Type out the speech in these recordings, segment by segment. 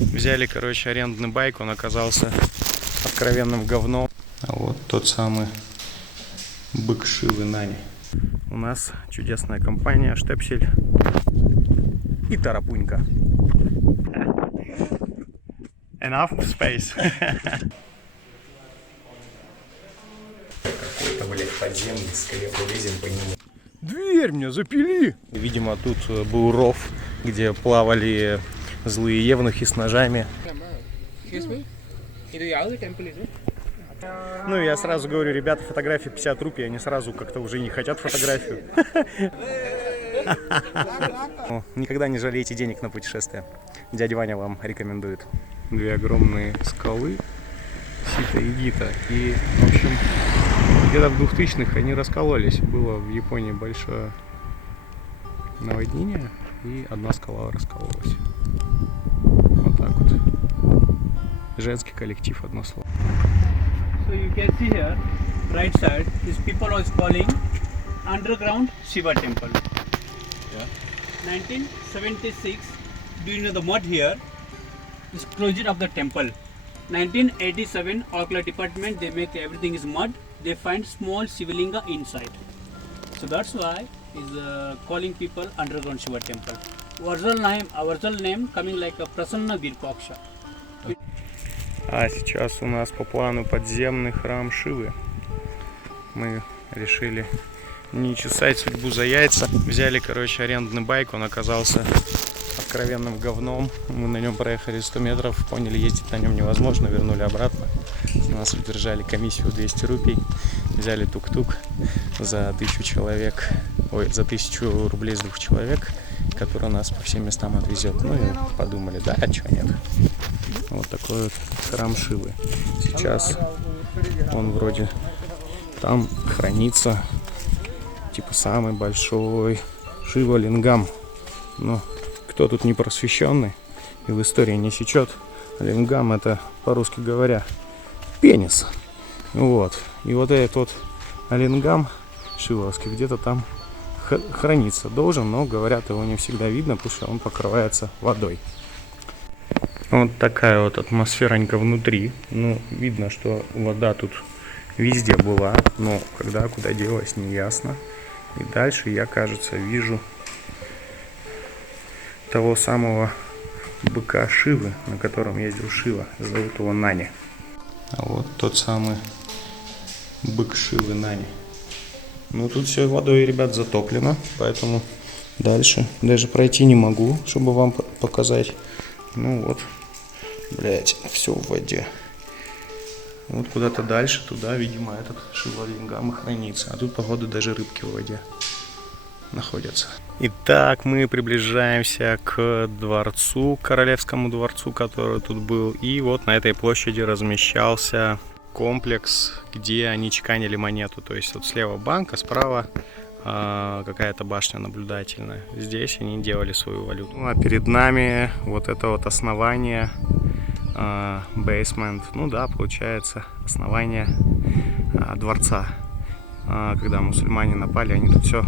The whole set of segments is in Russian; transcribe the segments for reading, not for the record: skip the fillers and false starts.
Взяли, короче, арендный байк, он оказался откровенным говном. А вот тот самый бык Шивы Нани. У нас чудесная компания, Штепсель и Тарапунька. Enough space. Какой-то, блядь, подземный склеп, лезем по нему. Дверь мне запили! Видимо, тут был ров, где плавали злые евнухи с ножами. Ну, я сразу говорю, ребята, фотография 50 рупий, они сразу как-то уже не хотят фотографию. Никогда не жалейте денег на путешествие. Дядя Ваня вам рекомендует. Две огромные скалы, Сита и Гита. И, в общем, где-то в 2000-х они раскололись. Было в Японии большое наводнение, и одна скала раскололась. Вот так вот. Женский коллектив, одно слово. So you can see here, right side, these people was calling underground Shiva temple. Yeah. 1976, do you know the mud here? Is closure of the temple. 1987, Orkla department, they make everything is mud. They find small Shivalinga inside. So that's why is calling people underground Shiva temple. Original name coming like a Prasanna Virpaksha. А сейчас у нас по плану подземный храм Шивы. Мы решили не чесать судьбу за яйца. Взяли, короче, арендный байк, он оказался откровенным говном. Мы на нем проехали 100 метров, поняли, ездить на нем невозможно, вернули обратно. У нас удержали комиссию 200 рупий. Взяли тук-тук за 1000 человек, за 1000 рублей с 2 человек, который нас по всем местам отвезет. Ну и подумали, да, а чего нет. Вот такой вот храм Шивы. Сейчас он вроде там хранится, типа, самый большой Шива-лингам. Но кто тут не просвещенный и в истории не сечет, лингам — это, по-русски говоря, пенис. Вот. И вот этот вот лингам шивовский где-то там храниться должен, но, говорят, его не всегда видно, потому что он покрывается водой. Вот такая вот атмосферанька внутри. Ну, видно, что вода тут везде была, но куда делась, не ясно. И дальше я, кажется, вижу того самого быка Шивы, на котором ездил Шива. Зовут его Нани. А вот тот самый бык Шивы Нани. Ну, тут все водой, ребят, затоплено, поэтому дальше даже пройти не могу, чтобы вам показать. Ну вот, блять, все в воде. Вот куда-то дальше, туда, видимо, этот Шива-лингам и хранится. А тут, походу, даже рыбки в воде находятся. Итак, мы приближаемся к дворцу, к королевскому дворцу, который тут был. И вот на этой площади размещался комплекс, где они чеканили монету. То есть вот слева банк, а справа какая-то башня наблюдательная. Здесь они делали свою валюту. Ну, а перед нами вот это вот основание, basement, ну да, получается основание дворца. Когда мусульмане напали, они тут все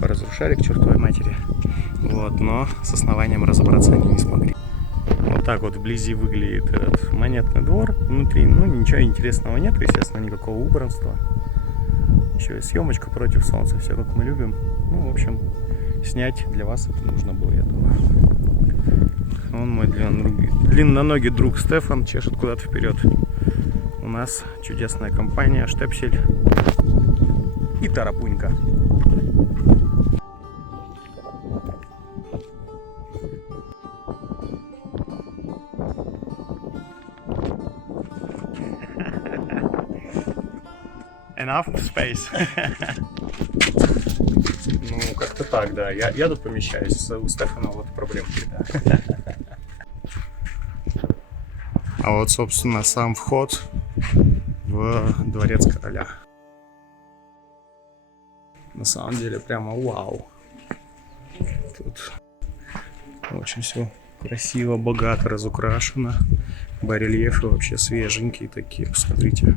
поразрушали к чертовой матери. Вот, но с основанием разобраться они не смогли. Вот так вот вблизи выглядит этот монетный двор. Внутри, ну, ничего интересного нет, естественно, никакого убранства. Еще и съемочка против солнца, все как мы любим. Ну, в общем, снять для вас это нужно было, я думаю. Вон мой длинноногий друг Стефан чешет куда-то вперед. У нас чудесная компания, Штепсель и Тарапунька. Enough space. Ну, как-то так, да. Я тут помещаюсь. У Стефана вот проблемки, да. А вот, собственно, сам вход в дворец короля. На самом деле, прямо вау. Тут очень все красиво, богато разукрашено. Барельефы вообще свеженькие такие, посмотрите.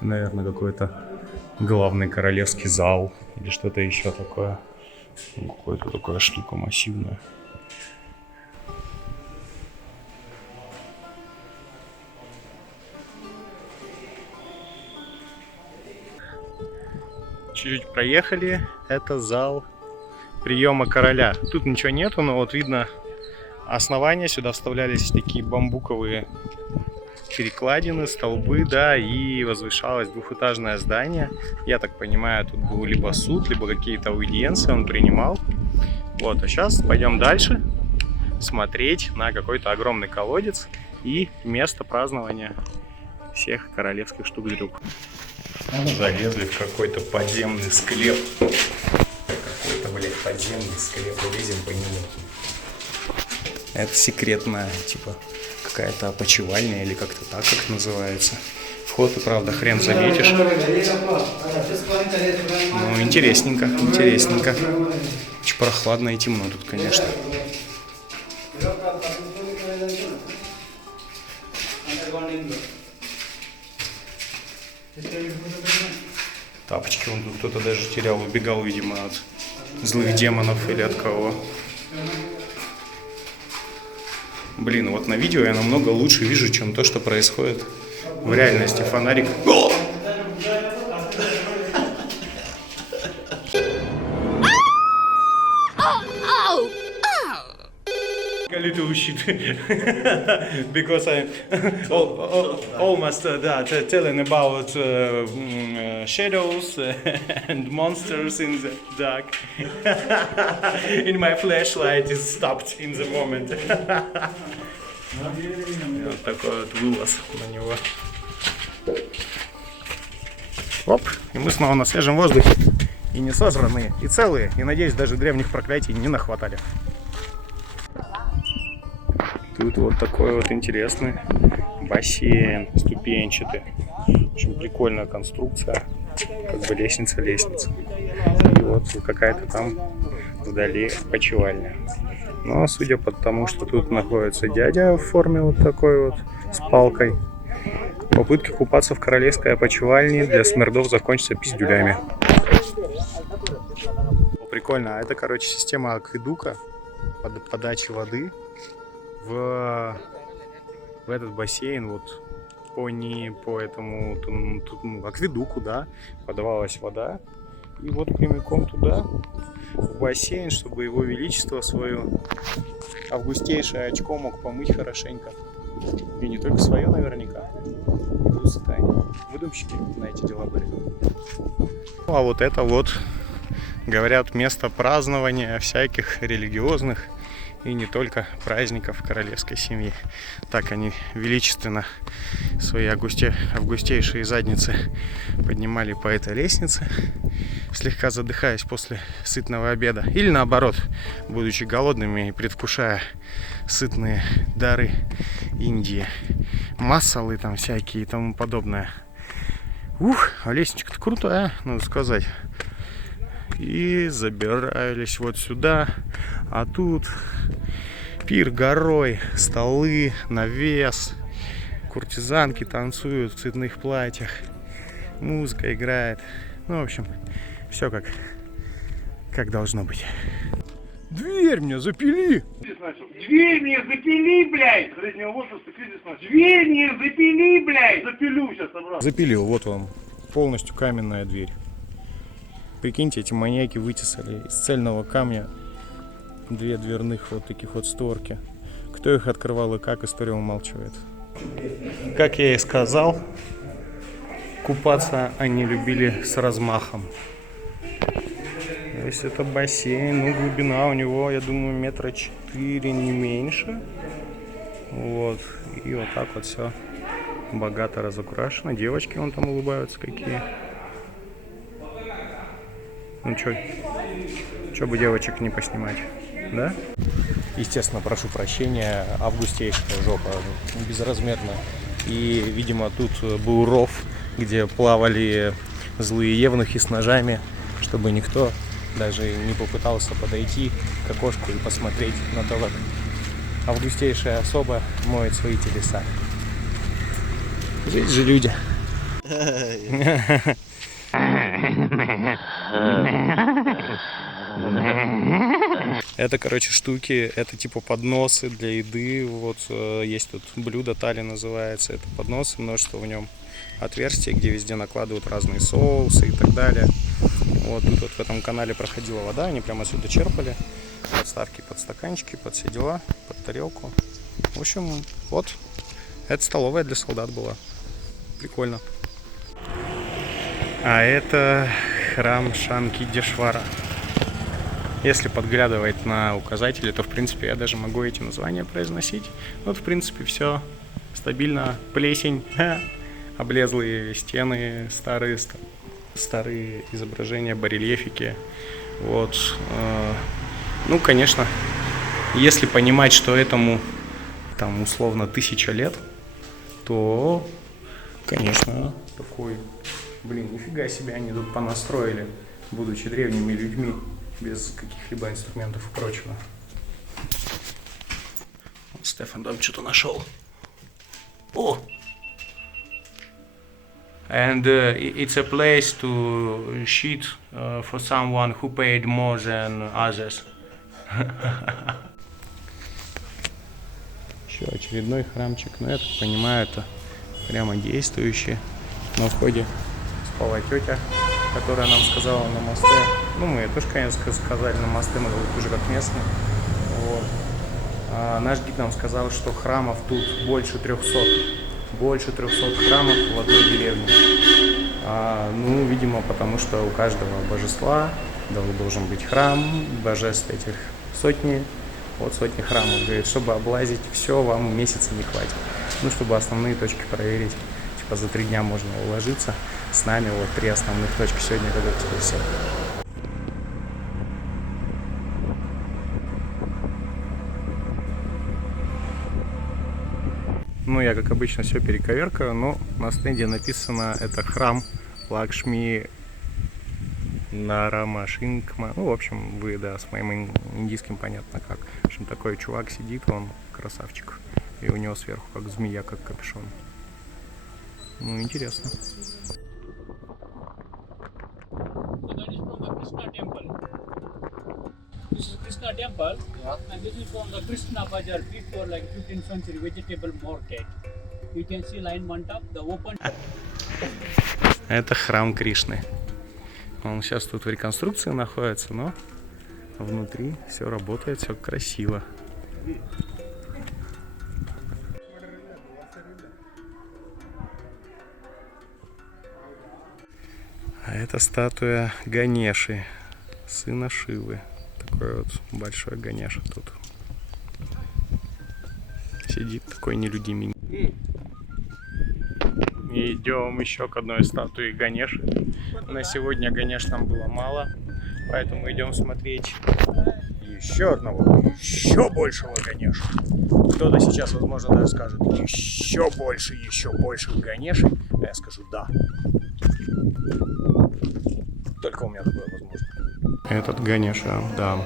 Наверное, какой-то главный королевский зал или что-то еще такое. Какая-то такая штука массивная. Чуть-чуть проехали. Это зал приема короля. Тут ничего нету, но вот видно основания. Сюда вставлялись такие бамбуковые перекладины, столбы, да, и возвышалось двухэтажное здание. Я так понимаю, тут был либо суд, либо какие-то аудиенции он принимал. Вот, а сейчас пойдем дальше смотреть на какой-то огромный колодец и место празднования всех королевских штук-дрюк. Залезли в какой-то подземный склеп. Какой-то, блядь, подземный склеп. Лезем по нему. Это секретная, типа, какая-то опочивальня или как-то так, как это называется. Вход, и правда, хрен заметишь. Ну, интересненько, интересненько. Очень прохладно и темно тут, конечно. Тапочки, вон тут кто-то даже терял, убегал, видимо, от злых демонов или от кого. Блин, вот на видео я намного лучше вижу, чем то, что происходит в реальности. Фонарик. A little shit because I'm almost telling about shadows and monsters in the dark. In my flashlight is stopped in the moment. Вот такой вот вылаз на него. Оп, и мы снова на свежем воздухе. И не сожранные, и целые, и, надеюсь, даже древних проклятий не нахватали. Тут вот такой вот интересный бассейн, ступенчатый. Очень прикольная конструкция, как бы лестница. И вот какая-то там вдали почивальня. Но судя по тому, что тут находится дядя в форме вот такой вот, с палкой, попытки купаться в королевской опочивальне для смердов закончатся пиздюлями. Прикольно, а это, короче, система акведука подачи воды в этот бассейн, вот по этому акведуку, да, подавалась вода, и вот прямиком туда, в бассейн, чтобы его величество свое августейшее очко мог помыть хорошенько. И не только свое наверняка. И тут выдумщики на эти дела были. А вот это вот, говорят, место празднования всяких религиозных и не только праздников королевской семьи. Так они величественно свои августейшие задницы поднимали по этой лестнице, слегка задыхаясь после сытного обеда. Или наоборот, будучи голодными и предвкушая сытные дары Индии. Массалы там всякие и тому подобное. Ух, а лестничка-то крутая, надо сказать. И забирались вот сюда. А тут пир горой, столы, навес, куртизанки танцуют в цветных платьях, музыка играет. Ну, в общем, все как должно быть. Дверь мне запили! Дверь мне запили, блядь! Среднего возраста кризис начал. Дверь мне запили, блядь! Запилю сейчас обратно. Запилил, вот вам полностью каменная дверь. Прикиньте, эти маньяки вытесали из цельного камня две дверных вот таких вот створки. Кто их открывал и как, история умалчивает. Как я и сказал, купаться они любили с размахом. То есть это бассейн, ну глубина у него, я думаю, 4 метра, не меньше. Вот, и вот так вот все богато разукрашено. Девочки вон там улыбаются какие. Ну чё бы девочек не поснимать, да? Естественно, прошу прощения, августейшая жопа, безразмерно. И, видимо, тут был ров, где плавали злые евнухи с ножами, чтобы никто даже не попытался подойти к окошку и посмотреть на то, как августейшая особа моет свои телеса. Здесь же люди. Это, короче, штуки, это типа подносы для еды. Вот есть тут блюдо, тали называется. Это поднос, множество в нем отверстий, где везде накладывают разные соусы и так далее. Вот тут вот в этом канале проходила вода, они прямо отсюда черпали. Подставки под стаканчики, под все дела, под тарелку. В общем, вот, это столовая для солдат была. Прикольно. А это храм Шанки-Дешвара. Если подглядывать на указатели, то в принципе я даже могу эти названия произносить. Вот в принципе все стабильно. Плесень, облезлые стены, старые изображения, барельефики. Вот. Ну, конечно, если понимать, что этому там условно 1000 лет, то, конечно, такой, блин, нифига себе они тут понастроили, будучи древними людьми, без каких-либо инструментов и прочего. Стефан там что-то нашел. О! And it's a place to shit for someone who paid more than others. Еще очередной храмчик, но я так понимаю, это прямо действующий. На входе спала тетя, которая нам сказала на мосте. Ну, мы тоже, конечно, сказали на мосте, мы уже как местные. Вот. А наш гид нам сказал, что храмов тут больше 300. Больше 300 храмов в одной деревне. Ну, видимо, потому что у каждого божества должен быть храм, божеств этих сотни. Вот сотни храмов, говорит, чтобы облазить все, вам месяца не хватит. Ну, чтобы основные точки проверить. Типа за 3 дня можно уложиться. С нами вот 3 основных точки сегодня как экскурсия. Ну, я, как обычно, все перековеркаю, но на стенде написано, это храм Лакшми Нарамашинкма. Ну, в общем, вы, да, с моим индийским понятно как. В общем, такой чувак сидит, он красавчик. И у него сверху как змея, как капюшон. Ну, интересно. This is Krishna temple, and this is from the Krishna Bazaar before like 15th century vegetable market. You can see line one top, the open. Это храм Кришны. Он сейчас тут в реконструкции находится, но внутри все работает, все красиво. А это статуя Ганеши, сына Шивы. Такой вот большой Ганеша тут. Сидит такой нелюдимый. И идем еще к одной статуе Ганеши. На сегодня Ганеш нам было мало, поэтому идем смотреть еще одного, еще большего Ганеша. Кто-то сейчас, возможно, даже скажет еще больше Ганеши, а я скажу да. Только у меня такое возможно. Этот Ганеша, да,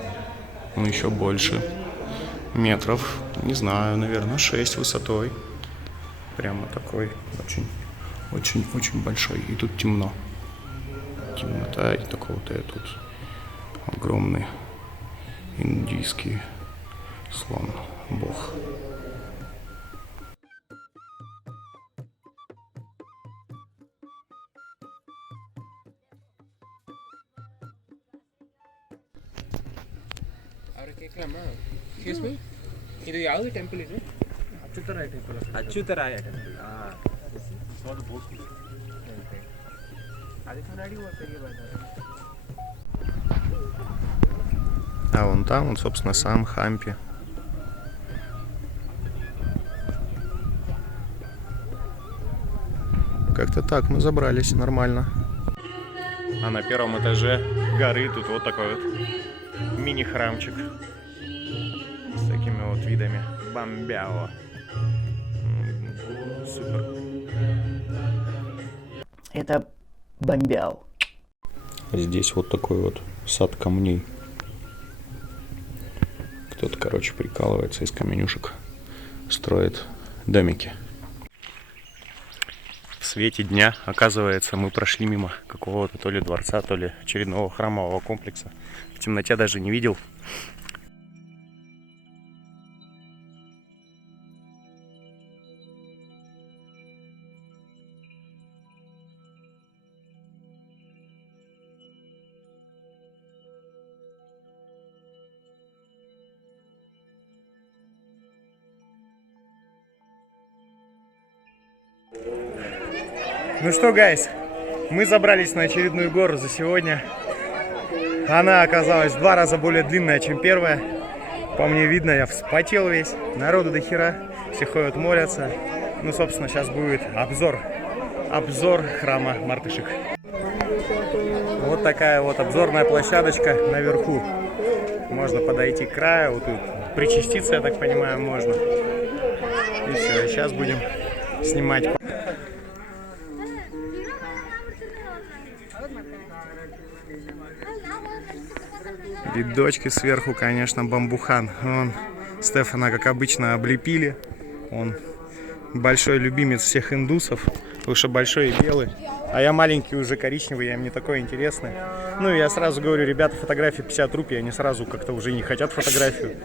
он еще больше. Метров, не знаю, наверное, 6 высотой. Прямо такой очень большой. И тут темно. Темнота, и такой вот этот огромный индийский слон, бог. Excuse me? ಇದು ಯಾವುದು ಟೆಂಪಲ್ ಇದು? Achyutaraaya temple. Achyutaraya ಟೆಂಪಲ್. அதுக்கு முன்னாடி ஒரு பெரிய பஜார். А вон там, вот, собственно, сам Хампи. Как-то так мы забрались нормально. А на первом этаже горы тут вот такой вот мини-храмчик с такими вот видами. Бомбяо. Супер. Это бомбяу. Здесь вот такой вот сад камней. Кто-то, короче, прикалывается из каменюшек, строит домики. В свете дня, оказывается, мы прошли мимо какого-то то ли дворца, то ли очередного храмового комплекса. В темноте даже не видел. Ну что, гайс, мы забрались на очередную гору за сегодня. Она оказалась в 2 раза более длинная, чем первая. По мне видно, я вспотел весь. Народу до хера, все ходят, молятся. Ну, собственно, сейчас будет обзор храма Мартышек. Вот такая вот обзорная площадочка наверху. Можно подойти к краю, вот тут причаститься, я так понимаю, можно. И все, сейчас будем снимать. Видочки сверху, конечно, бамбухан. Вон, Стефана, как обычно, облепили. Он большой любимец всех индусов, потому что большой и белый. А я маленький, уже коричневый, я им не такой интересный. Ну, я сразу говорю, ребята, фотографии 50 рупий, они сразу как-то уже не хотят фотографию.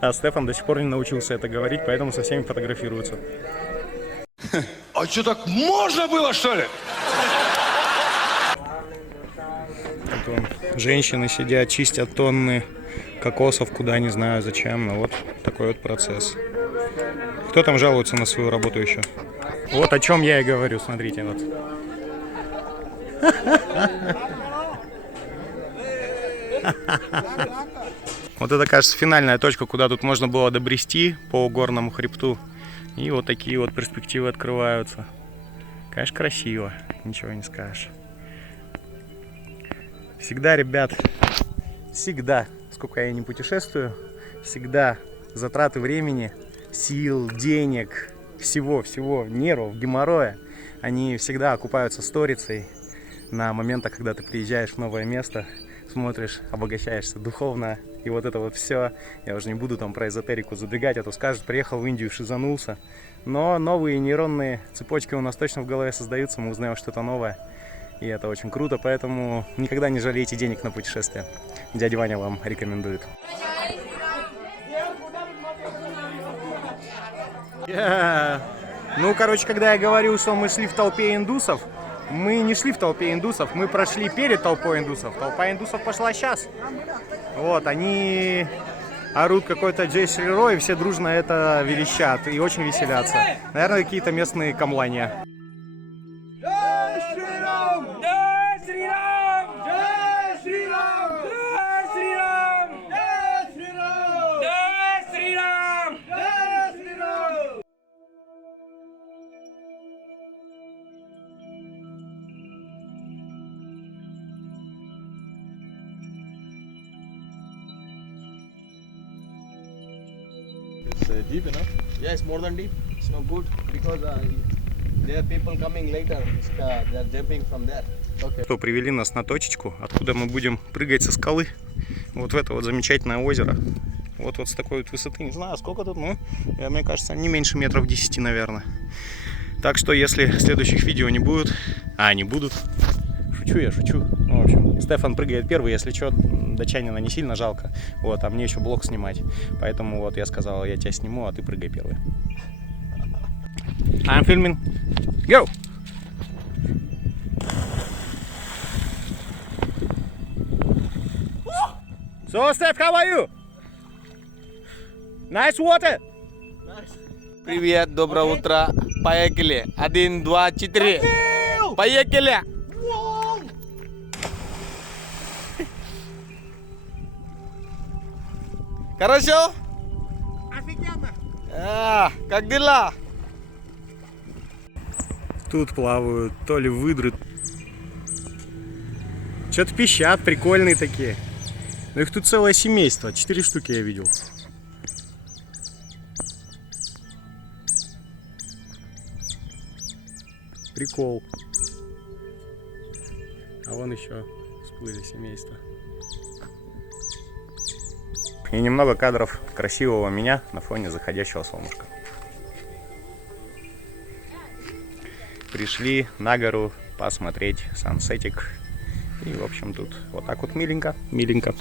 А Стефан до сих пор не научился это говорить, поэтому со всеми фотографируется. А что, так можно было, что ли? Вон, женщины сидят, чистят тонны кокосов, куда не знаю зачем, но вот такой вот процесс. Кто там жалуется на свою работу еще? Вот о чем я и говорю, смотрите, вот. Вот это, кажется, финальная точка, куда тут можно было добрести по горному хребту. И вот такие вот перспективы открываются. Конечно, красиво, ничего не скажешь. Всегда, ребят, всегда, сколько я не путешествую, всегда затраты времени, сил, денег, всего, нервов, геморроя, они всегда окупаются сторицей на моментах, когда ты приезжаешь в новое место, смотришь, обогащаешься духовно, и вот это вот все. Я уже не буду там про эзотерику забегать, а то скажут, приехал в Индию, шизанулся. Но новые нейронные цепочки у нас точно в голове создаются, мы узнаем что-то новое. И это очень круто, поэтому никогда не жалейте денег на путешествия. Дядя Ваня вам рекомендует. Ну, короче, когда я говорил, что мы шли в толпе индусов, мы не шли в толпе индусов, мы прошли перед толпой индусов. Толпа индусов пошла сейчас. Вот, они орут какой-то Джей Шри Ро, и все дружно это верещат и очень веселятся. Наверное, какие-то местные камлания. It's deep enough. Yeah, it's more than deep. It's not good because there are people coming later. They are jumping from there. Okay. Что привели нас на точечку, откуда мы будем прыгать со скалы. Вот в это вот замечательное озеро. Вот с такой вот высоты, не знаю, сколько тут, ну, мне кажется, не меньше метров 10, наверное. Так что, если следующих видео не будет, не будут, шучу. Ну, в общем, Стефан прыгает первый, если что, датчанина не сильно жалко. Вот, а мне еще блог снимать. Поэтому вот я сказал, я тебя сниму, а ты прыгай первый. I'm filming. Go! So, Steph, how are you? Nice water. Привет, доброе утро. Поехали. 1, 2, 4. Поехали. Хорошо? Офигенно. Как дела? Тут плавают то ли выдры. Что-то пищат, прикольные такие. Но их тут целое семейство, 4 штуки я видел. Прикол. А вон еще приплыли семейство. И немного кадров красивого меня на фоне заходящего солнышка. Пришли на гору посмотреть сансетик. И, в общем, тут вот так вот миленько, миленько.